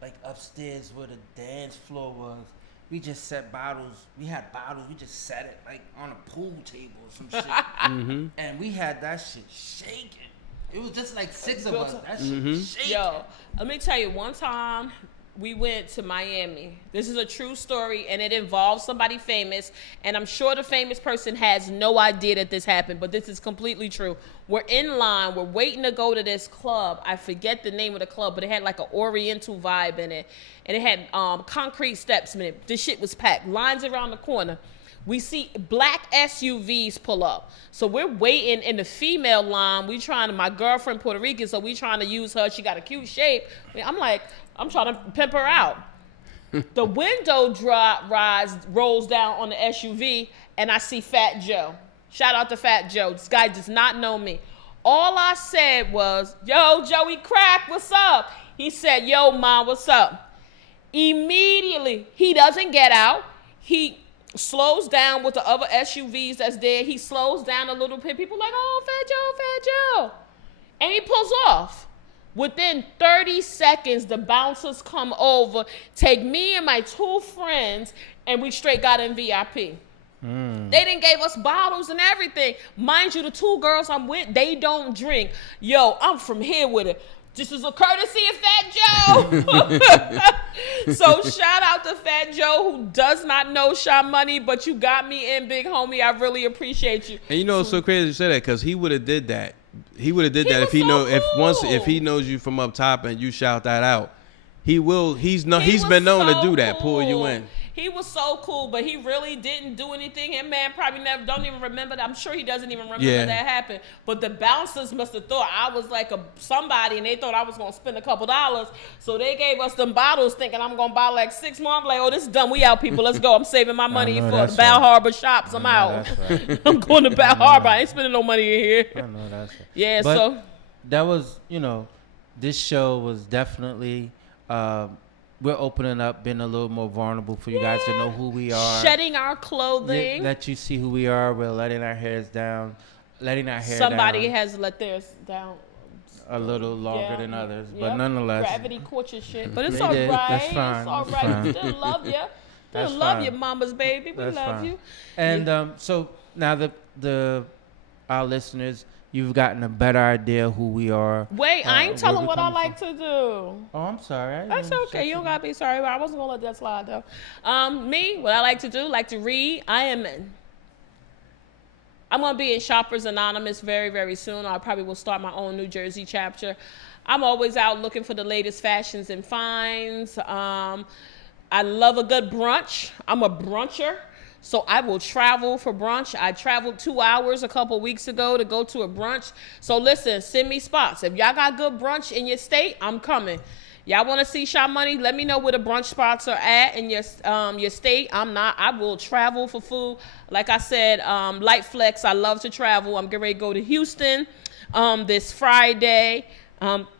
like upstairs where the dance floor was. We just set bottles. We had bottles. We just set it like on a pool table or some shit. And we had that shit shaking. It was just like 6 of us. That shit shaking. Yo, let me tell you, one time we went to Miami. This is a true story, and it involves somebody famous. And I'm sure the famous person has no idea that this happened, but this is completely true. We're in line. We're waiting to go to this club. I forget the name of the club, but it had like an Oriental vibe in it. And it had concrete steps in it. This shit was packed. Lines around the corner. We see black SUVs pull up. So we're waiting in the female line. My girlfriend Puerto Rican, so we trying to use her. She got a cute shape. I'm trying to pimp her out. The window rolls down on the SUV, and I see Fat Joe. Shout out to Fat Joe. This guy does not know me. All I said was, yo, Joey Crack, what's up? He said, yo, Ma, what's up? Immediately, he doesn't get out. He slows down with the other SUVs that's there. He slows down a little bit. People like, oh, Fat Joe. And he pulls off. Within 30 seconds, the bouncers come over, take me and my 2 friends, and we straight got in VIP. They done gave us bottles and everything. Mind you, the 2 girls I'm with, they don't drink. Yo, I'm from here with it. This is a courtesy of Fat Joe. So shout out to Fat Joe, who does not know Sha Money, but you got me in, big homie. I really appreciate you. And you know, it's so crazy you say that because he would have did that. He would have did that if he was so cool. if he knows you from up top and you shout that out. He will. He's was been known so to do that, pull you cool. in. He was so cool, but he really didn't do anything. Him man probably don't even remember that. I'm sure he doesn't even remember that happened. But the bouncers must have thought I was like somebody, and they thought I was gonna spend a couple dollars. So they gave us them bottles, thinking I'm gonna buy like 6 more. I'm like, oh, this is done. We out, people. Let's go. I'm saving my money for the Bal Harbor shops. I'm out. Right. I'm going to Bal Harbor. I ain't spending no money in here. I know that's right. Yeah. But So that was, this show was definitely, we're opening up, being a little more vulnerable for you guys to know who we are. shedding our clothing. Let you see who we are. We're letting our hairs down, Somebody has let theirs down a little longer than others, but nonetheless. Gravity caught your shit, but it's They all did. right. That's fine. It's all That's right. fine. We still love you. That's Still love fine. you, mama's baby. We That's love fine. you. And so now our listeners, you've gotten a better idea who we are. Wait, I ain't telling we what I coming like to do. Oh, I'm sorry. I That's didn't okay. say You don't something. gotta be sorry. I wasn't gonna let that slide though. Me, what I like to do, like to read. I'm going to be in Shoppers Anonymous very, very soon. I probably will start my own New Jersey chapter. I'm always out looking for the latest fashions and finds. I love a good brunch. I'm a bruncher. So I will travel for brunch. I traveled 2 hours a couple weeks ago to go to a brunch. So listen, send me spots. If y'all got good brunch in your state, I'm coming. Y'all want to see Sha Money? Let me know where the brunch spots are at in your state. I will travel for food. Like I said, light flex. I love to travel. I'm getting ready to go to Houston this Friday.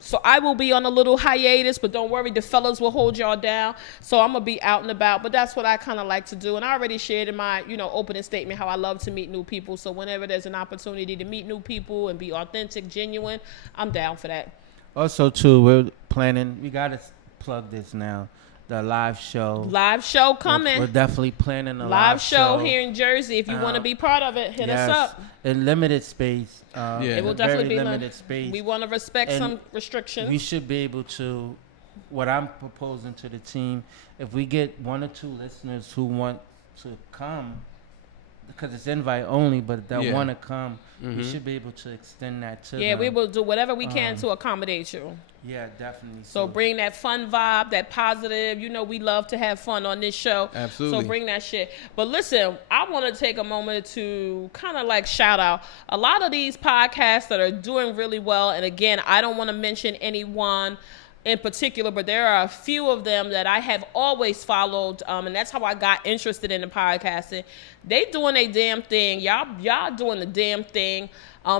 So I will be on a little hiatus, but don't worry, the fellas will hold y'all down. So I'm going to be out and about, but that's what I kind of like to do. And I already shared in my, opening statement how I love to meet new people. So whenever there's an opportunity to meet new people and be authentic, genuine, I'm down for that. Also, too, we're planning, we got to plug this now, the live show. Live show coming. We're definitely planning a live show here in Jersey. If you want to be part of it, hit us up. In limited space. It will definitely be limited space. We want to respect some restrictions. We should be able to, what I'm proposing to the team, if we get 1 or 2 listeners who want to come, because it's invite only, but that want to come, we should be able to extend that to them. Yeah, we will do whatever we can to accommodate you. Yeah, definitely. So bring that fun vibe, that positive. We love to have fun on this show. Absolutely. So bring that shit. But listen, I want to take a moment to kind of like shout out a lot of these podcasts that are doing really well. And again, I don't want to mention anyone in particular, but there are a few of them that I have always followed, and that's how I got interested in the podcasting. They doing a damn thing. Y'all doing the damn thing.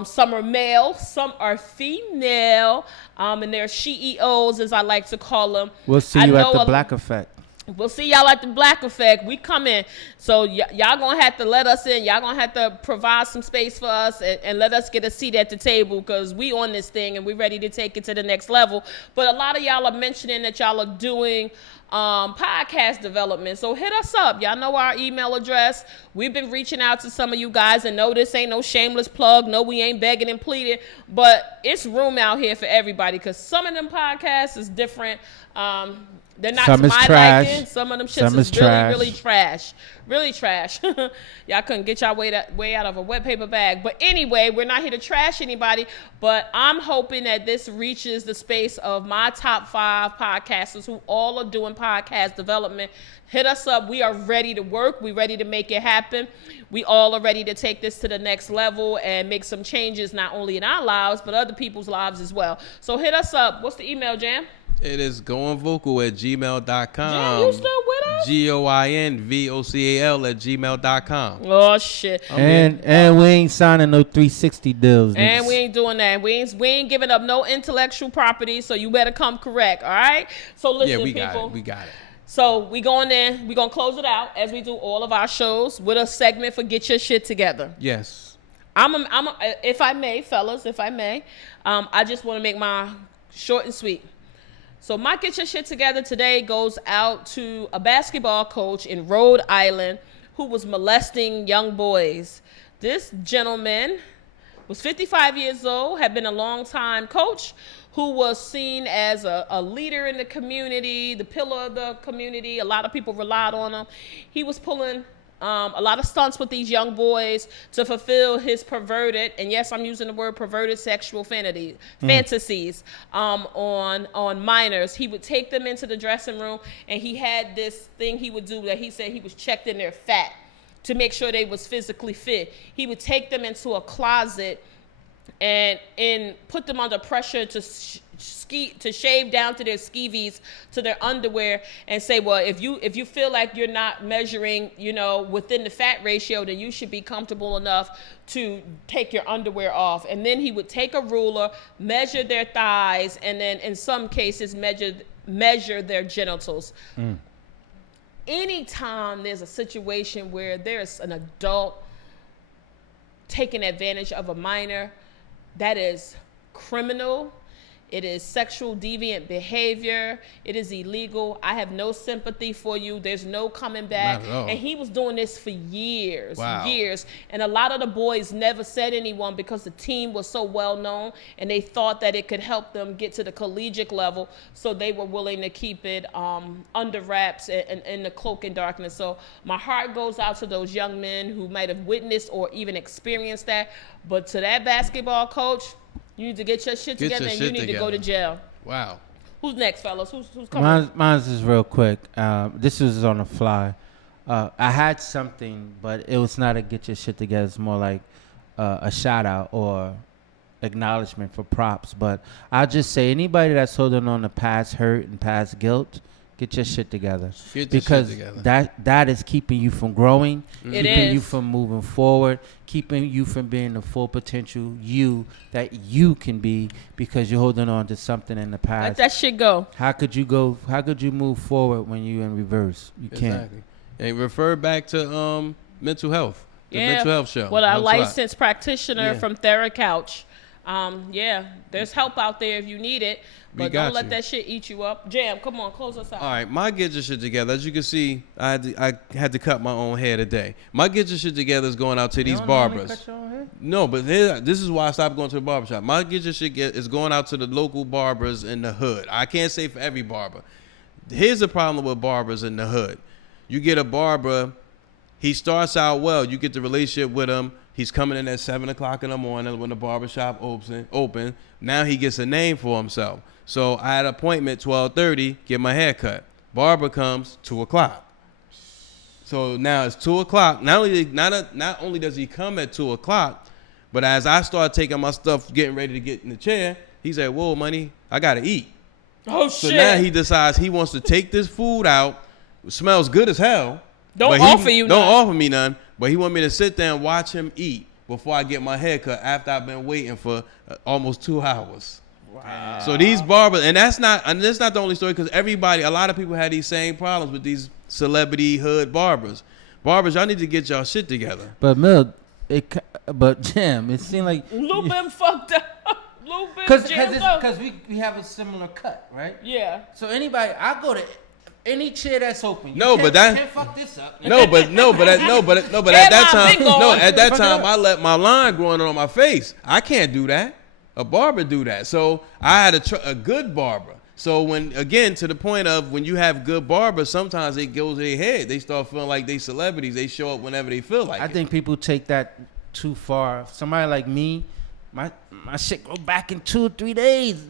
Some are male, some are female, and they're CEOs, as I like to call them. We'll see you at the Black Effect. We'll see y'all at the Black Effect. We come in. So y'all going to have to let us in. Y'all going to have to provide some space for us and let us get a seat at the table because we on this thing and we ready to take it to the next level. But a lot of y'all are mentioning that y'all are doing podcast development. So hit us up. Y'all know our email address. We've been reaching out to some of you guys, and no, this ain't no shameless plug. No, we ain't begging and pleading. But it's room out here for everybody because some of them podcasts is different. They're not to my liking. Some of them shits is really trash. Really trash. Y'all couldn't get y'all way out of a wet paper bag. But anyway, we're not here to trash anybody. But I'm hoping that this reaches the space of my top 5 podcasters who all are doing podcast development. Hit us up. We are ready to work. We're ready to make it happen. We all are ready to take this to the next level and make some changes, not only in our lives, but other people's lives as well. So hit us up. What's the email, Jam? It is goingvocal@gmail.com. Jam, you still with us? GOINVOCAL@gmail.com. Oh shit! And we ain't signing no 360 deals. And we ain't doing that. We ain't giving up no intellectual property. So you better come correct. All right. So listen, we people. We got it. So we going in. We gonna close it out as we do all of our shows with a segment for Get Your Shit Together. Yes. If I may, fellas, if I may, I just want to make my short and sweet. So my Get Your Shit Together today goes out to a basketball coach in Rhode Island who was molesting young boys. This gentleman was 55 years old, had been a long-time coach who was seen as a leader in the community, the pillar of the community. A lot of people relied on him. He was pulling a lot of stunts with these young boys to fulfill his perverted, and yes, I'm using the word perverted sexual fantasies on minors. He would take them into the dressing room, and he had this thing he would do that he said he was checked in their fat to make sure they was physically fit. He would take them into a closet and put them under pressure to shave down to their skeevies, to their underwear, and say, well, if you feel like you're not measuring, within the fat ratio, then you should be comfortable enough to take your underwear off. And then he would take a ruler, measure their thighs, and then in some cases measure their genitals. Anytime there's a situation where there's an adult taking advantage of a minor, that is criminal. It is sexual deviant behavior. It is illegal. I have no sympathy for you. There's no coming back. Not at all. And he was doing this for years, Wow. years. And a lot of the boys never said anyone because the team was so well known and they thought that it could help them get to the collegiate level. So they were willing to keep it under wraps and in the cloak and darkness. So my heart goes out to those young men who might have witnessed or even experienced that. But to that basketball coach, you need to get your shit together and you need to go to jail. Wow. Who's next, fellas? Who's coming? Mine's is real quick. This was on the fly. I had something, but it was not a get your shit together. It's more like a shout out or acknowledgement for props. But I'll just say anybody that's holding on to past hurt and past guilt, get your shit together. Because that is keeping you from growing, keeping you from moving forward, keeping you from being the full potential you that you can be because you're holding on to something in the past. Let that shit go. How could you move forward when you're in reverse? You can't. Exactly. And refer back to mental health. The mental health show. Well, a licensed practitioner from TheraCouch. There's help out there if you need it. But don't let that shit eat you up. Jam, come on, close us out. All right, my get your shit together. As you can see, I had to cut my own hair today. My get your shit together is going out to these barbers. Cut your own hair? No, but this is why I stopped going to the barbershop. My get your shit is going out to the local barbers in the hood. I can't say for every barber. Here's the problem with barbers in the hood. You get a barber, he starts out well. You get the relationship with him. He's coming in at 7 o'clock in the morning when the barbershop open. Now he gets a name for himself. So I had an appointment 12:30, get my hair cut. Barber comes 2 o'clock. So now it's 2 o'clock. Not only does he come at 2 o'clock, but as I start taking my stuff, getting ready to get in the chair, he said, "Whoa, money, I gotta eat." Oh So shit! now he decides he wants to take this food out. It smells good as hell. Don't offer me none. But he want me to sit there and watch him eat before I get my hair cut after I've been waiting for almost 2 hours. Wow. So these barbers, and that's not the only story, because a lot of people had these same problems with these celebrity hood barbers. Barbers, y'all need to get y'all shit together. But Jam, it seemed like Lou Bim fucked up. Lou Bim because we have a similar cut, right? Yeah. So I go to any chair that's open. You can't fuck this up. At that time I let my line growing on my face. I can't do that. A barber do that. So I had a good barber. So to the point of when you have good barbers, sometimes it goes to their head. They start feeling like they celebrities. They show up whenever they feel like it. I think people take that too far. Somebody like me, my shit go back in 2 or 3 days.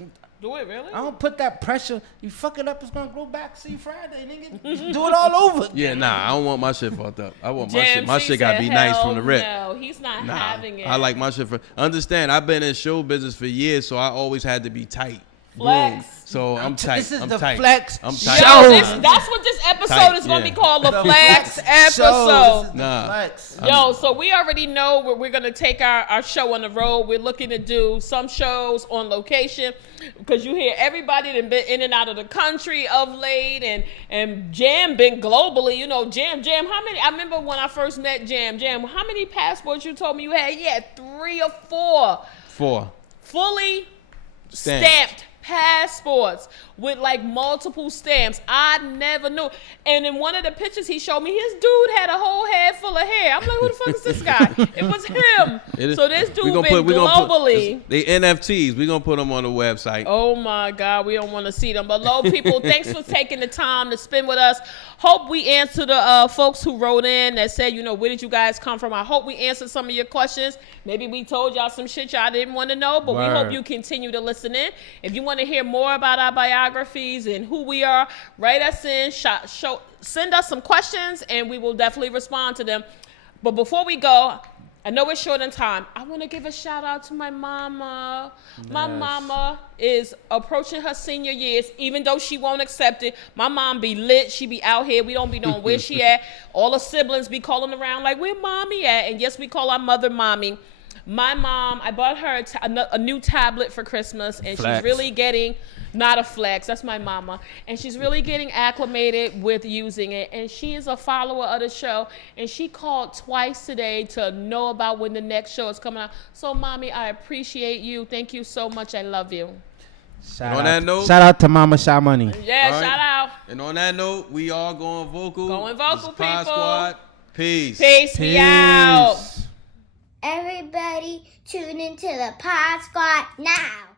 Do it really? I don't put that pressure. You fuck it up, it's gonna grow back. See you Friday, nigga. Do it all over. Yeah, nah, I don't want my shit fucked up. I want my shit. My shit gotta be nice from the rip. No, he's not having it. I like my shit understand. I've been in show business for years, so I always had to be tight. Flex. So I'm tight. This is I'm the tight. flex I'm show. tight. That's what this episode is going to be called, the flex show. episode. Flex. So we already know where we're going to take our show on the road. We're looking to do some shows on location because you hear everybody that been in and out of the country of late, and Jam been globally. You know, Jam, how many? I remember when I first met Jam, how many passports you told me you had? Yeah, 3 or 4. 4. Fully stamped passports with like multiple stamps. I never knew. And in one of the pictures he showed me, his dude had a whole head full of hair. I'm like, who the fuck is this guy? It was him. So this dude been globally. They NFTs. We're going to put them on the website. Oh my God, we don't want to see them. But low people, thanks for taking the time to spend with us. Hope we answer the folks who wrote in that said, where did you guys come from? I hope we answered some of your questions. Maybe we told y'all some shit y'all didn't want to know, but we hope you continue to listen in. If you want to hear more about our biographies and who we are, write us in, send us some questions, and we will definitely respond to them. But before we go, I know it's short in time. I want to give a shout out to my mama. Yes. My mama is approaching her senior years, even though she won't accept it. My mom be lit. She be out here. We don't be knowing where she at. All the siblings be calling around like, where mommy at? And yes, we call our mother mommy. My mom, I bought her a new tablet for Christmas, and she's really getting, not a flex, that's my mama, and she's really getting acclimated with using it, and she is a follower of the show, and she called twice today to know about when the next show is coming out. So, mommy, I appreciate you. Thank you so much. I love you. Shout out to Mama Sha Money. Yeah, All right. shout out. And on that note, we all going vocal. Going vocal, This is Pod people. Squad. Peace. Peace. We out. Everybody tune into the Pod Squad now.